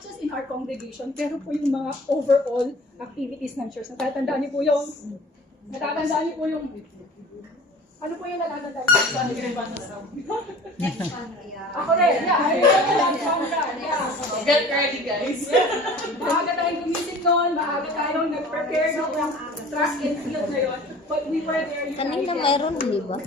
not just in our congregation, pero po yung mga overall activities ng church. Natatandaan niyo po yung, ano po yung natatandaan niyo? Ako rin, Get ready, guys. Maaga tayong gumising noon, maaga tayong nag-prepare ng track and field na yun. But we were there. Kanina mayroon, di ba?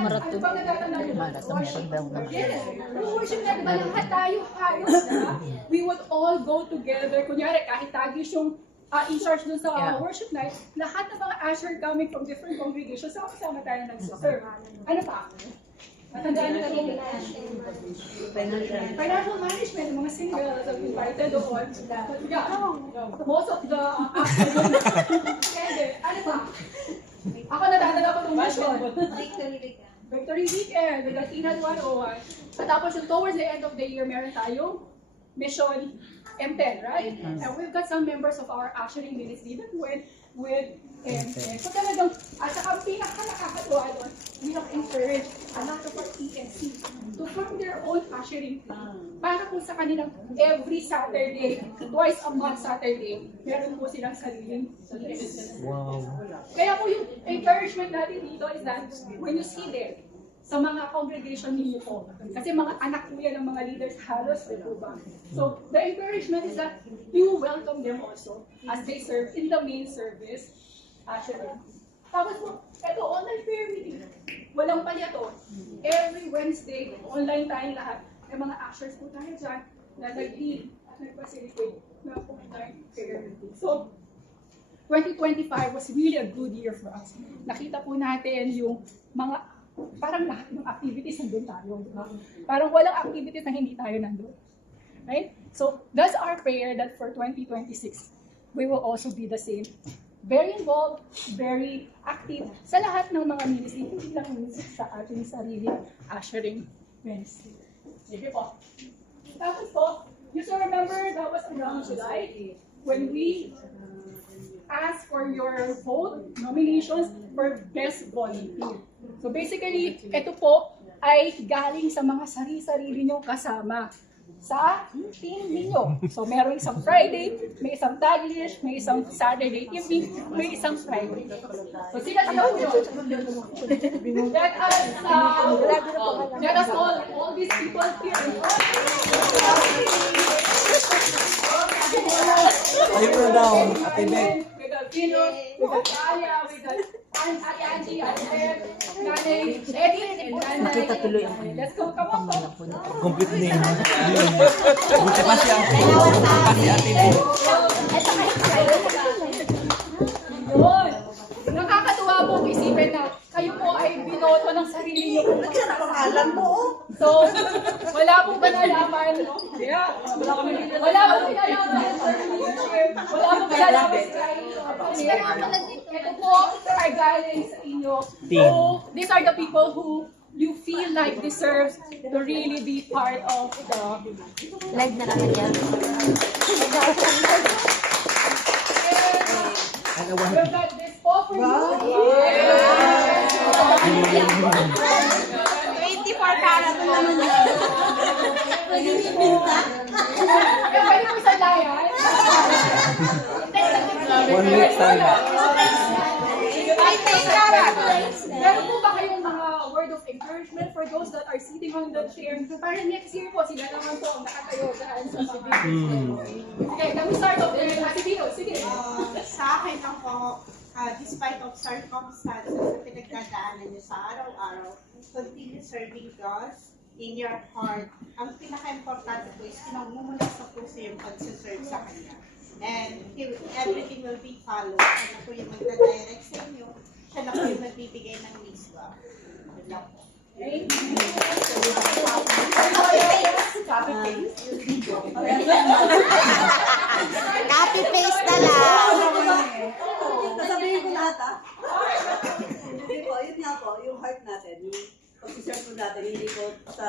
Marathon. Ano bang natatandaan niyo? Marathon daw naman. Yes. Nung worship na, diba, lahat tayo halos na, we would all go together. Kunyari, kahit tagis yung in charge dun sa worship night, lahat ng mga usher coming from different congregations, sama-sama tayo nagsiserve. Ano pa? Matandaan nyo na rin. Financial management, mga singles have invited doon. But yeah, most of the ano pa? Ako natatanda ko itong mission. Victory Weekend, with Latina 101. At tapos yung towards the end of the year, meron tayong mission M10, right? And we've got some members of our ushering ministry that went with M10. So talagang, at saka pinaka-nakakatuwa doon, we have encouraged a lot of our ENC to form their own ushering team. Para po sa kanilang every Saturday, twice a month Saturday, meron po silang sariling ENC. Wow. Kaya po yung encouragement natin dito is that when you see them, sa mga congregation ninyo po, kasi mga anak po yan ng mga leaders halos, po ba? So, the encouragement is that you welcome them also as they serve in the main service. Actually. Tapos po, ito, online prayer meeting. Walang palyato. Every Wednesday, online tayong lahat. May mga actors po tayo dyan na nag-lead at nag-facilitate na online prayer meeting. So, 2025 was really a good year for us. Nakita po natin yung mga parang lahat ng activities nandun tayo. Diba? Parang walang activities na hindi tayo nandun. Right? So, that's our prayer that for 2026, we will also be the same. Very involved, very active sa lahat ng mga ministry, hindi lang sa ating sarili ushering ministry. Sige po. Tapos po, you still remember that was around July when we asked for your vote, nominations for best volunteer. So basically, ito po ay galing sa mga sarili-sarili nyo kasama sa team ninyo. So meron isang Friday, may isang Taglish, may isang Saturday evening, may isang Friday. So sila po yun. Let us all these people here. Ayun na daw, Ate Meg. We got Pino, we got Aya, we got Angie, Nanay, Eddie, and Nanay. Let's go, come on po. Complete name. Buti pa siya. Kasi Ate Meg. Yun. Nakakatuwa po isipin na kayo po ay binoto ng sarili niyo. Pangalan mo. So, wala pong kinalaman. Yeah. Wala pong kinalaman. Wala pong kinalaman. Ito po ay galing sa inyo. So, these are the people who you feel like deserve to really be part of the Live na naman yan. we've got this po for you. 24 karat naman yan. Pwede mo sa layan. 1 week sana. Meron po ba kayong mga word of encouragement for those that are sitting on the chair? Para next year po, sila naman po ang nakatayo dyan sa mga... Okay, can we start off with Ate Vito? Sige. Sa akin ako, despite of circumstances na pinagdadaanan niyo sa araw-araw, continue serving God in your heart. Ang pinaka-importante po is kinamumula sa puso yung pag-serve sa Kanya. And everything will be followed. Siya na po yung magda-direct sa inyo. Siya na po yung magbibigay ng wisdom. Good luck po. Copy-paste na lang. Sasabihin ko lahat Hindi po, yun nga po, yung heart natin, yung pag-serve po natin, hindi po sa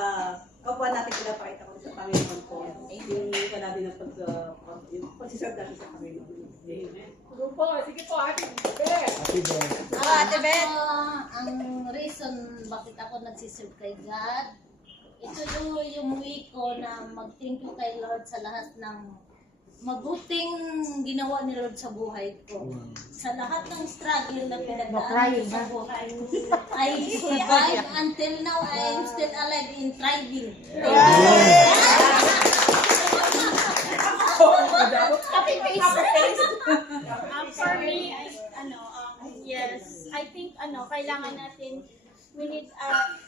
kapwa natin pinapakita ko sa Panginoon po. Yung kanabi ng pag-serve natin sa Panginoon. Amen. Grupo, sige po, Ate Beth. Ate Meg. Ate Beth. Ang reason bakit ako nagsiserve kay God, ito yung week ko na mag-thank you kay Lord sa lahat ng mabuting ginawa ni Lord sa buhay ko. Sa lahat ng struggle na pinagdaanan ko sa buhay. I survived until now. I am still alive and thriving. For me, yes, I think kailangan natin, we need,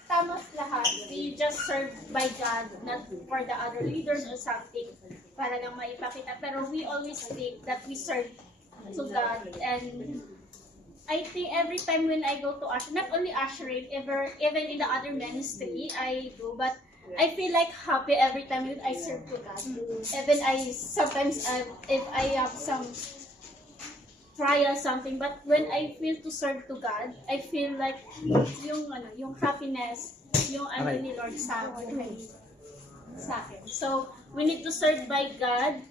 tamos lahat, we just serve by God, not for the other leaders or something, para lang maipakita. Pero we always think that we serve to God, and I think every time when I go to usher, not only ushering, even in the other ministry I do, but I feel like happy every time when I serve to God. Even sometimes if I have some trial something, but when I feel to serve to God, I feel like yung happiness, yung ni Lord sa akin. So we need to serve by God,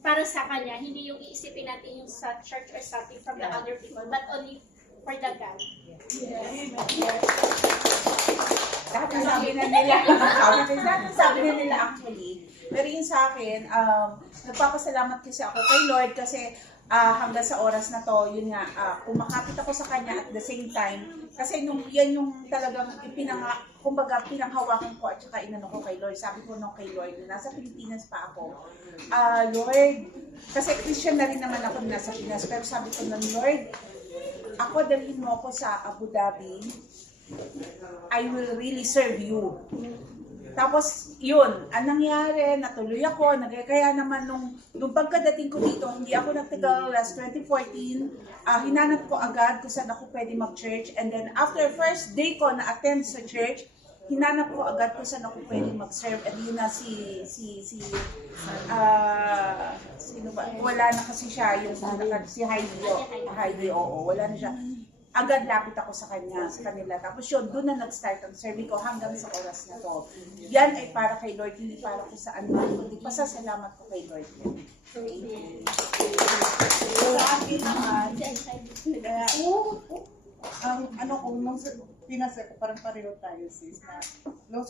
para sa Kanya, hindi yung iisipin natin yung sa church or something from the other people, but only for the God. Sabi na nila actually. Pero yun sa akin, nagpapasalamat kasi ako kay Lord kasi hanggang sa oras na to, yun nga, kumakapit ako sa Kanya at the same time. Kasi yan yung talagang pinanghawakan ko at saka inano ko kay Lord. Sabi ko kay Lord, nasa Pilipinas pa ako. Lord, kasi Christian na rin naman ako nasa Pinas. Pero sabi ko Lord, ako dalhin mo ako sa Abu Dhabi. I will really serve you. Tapos, yun, ang nangyari, natuloy ako, kaya naman nung pagkadating ko dito, hindi ako nagtagal last 2014, hinanap ko agad kung saan ako pwede mag-church, and then after first day ko na attend sa church, hinanap ko agad kung saan ako pwede mag-serve, and yun na sino ba? Wala na kasi siya, si Heidi, oo, wala na siya. Agad lapit ako sa kanila. Tapos yun, doon na nag-start ang serving ko hanggang sa oras na to. Yan ay para kay Lord, hindi para ko saan man, kundi pasasalamat ko kay Lord. Sa akin naman, nung Pinas ako, parang pareho tayo sis, na Lord,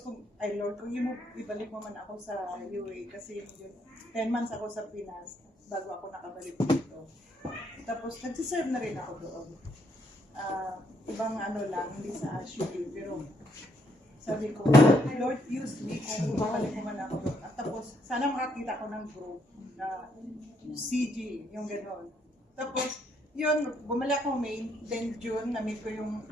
kung ibalik mo man ako sa UAE, kasi yun, 10 months ako sa Pinas, bago ako nakabalik dito. Tapos, nagsiserve na rin ako doon. Ibang lang, hindi sa Asheville, pero sabi ko, Lord, use me kung babalik mo man ako doon. At tapos, sana makakita ko ng group na CG, yung gano'n. Tapos, yun, bumalik ako May, then June, na-meet ko yung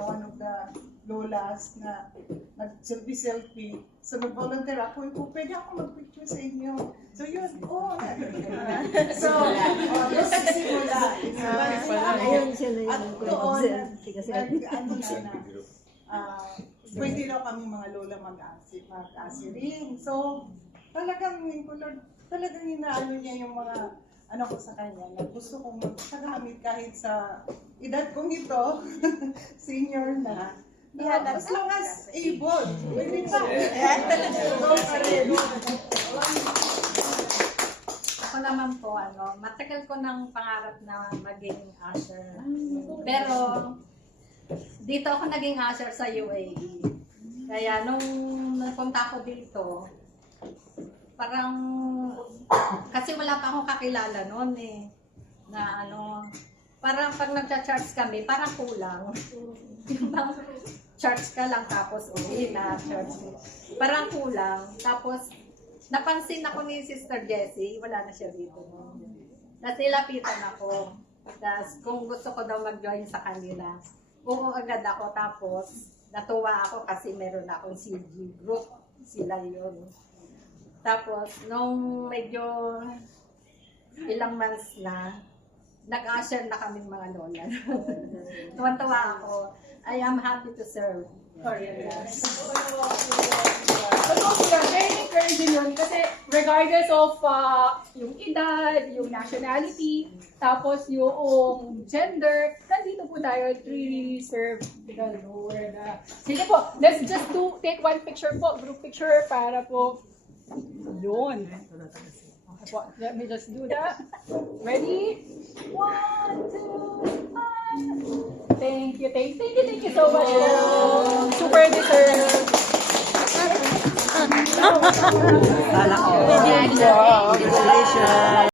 one of the lolas na nag-selfie. So, nag-volunteer ako, pwede ako mag-picture sa inyo. So, yun, so, yes, simula. Ayun sila At yung doon, pwede daw kami mga lola mag-asiring. So, talagang, Lord, talagang inaano niya yung mga ko sa kanya, na gusto kong magsagamit kahit sa edad kong ito, senior na. As long as able, pwede pa. Ako naman po, matagal ko ng pangarap na maging usher. Pero, dito ako naging usher sa UAE. Kaya nung napunta ako dito, parang, kasi wala pa akong kakilala noon na parang pag nagcha-charge kami, parang kulang. Yung bang charge ka lang tapos uwi na charge. Parang kulang. Tapos, napansin ako ni Sister Jessie, wala na siya dito. Tapos nilapitan ako. Tapos kung gusto ko daw mag-join sa kanila, oo agad ako. Tapos, natuwa ako kasi meron akong CG group. Sila yun. Tapos, nung medyo ilang months na, nag-usher na kami mga lola. Tuwan-tuwa ako. I am happy to serve for you guys. Very encouraging yun kasi regardless of yung edad, yung nationality, tapos yung gender, nandito po tayo to really serve the Lord. Sige po, let's just take one picture po, group picture para po yun. Let me just do that. Ready? 1, 2, 3. Thank you so much. Super deserved. Sana all. Congratulations.